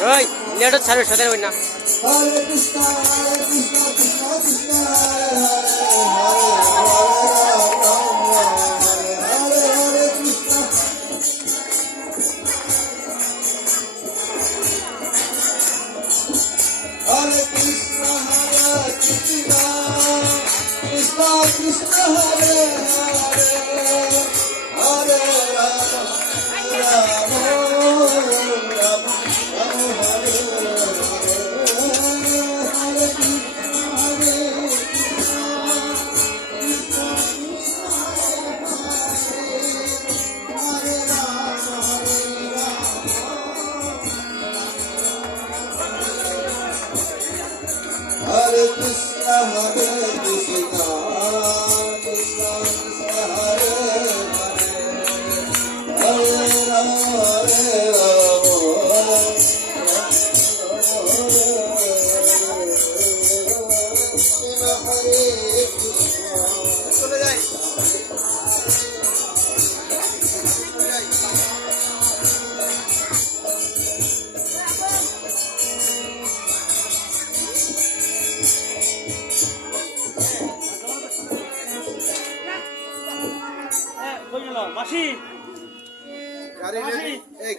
Rồi, nhớ đất sao được sao đây nè. Hare Krishna, Krishna Krishna, Hare Krishna. Hare Krishna, Hare Krishna, Krishna Krishna, Hare Hare, Hare Rama, Rama Rama, Hare Hare Krishna, Hare Krishna, Krishna Krishna, Hare Hare, Hare Rama, Hare Rama, Krishna Hare Krishna. চলে যাই। মাসি গাড়ি ready, এই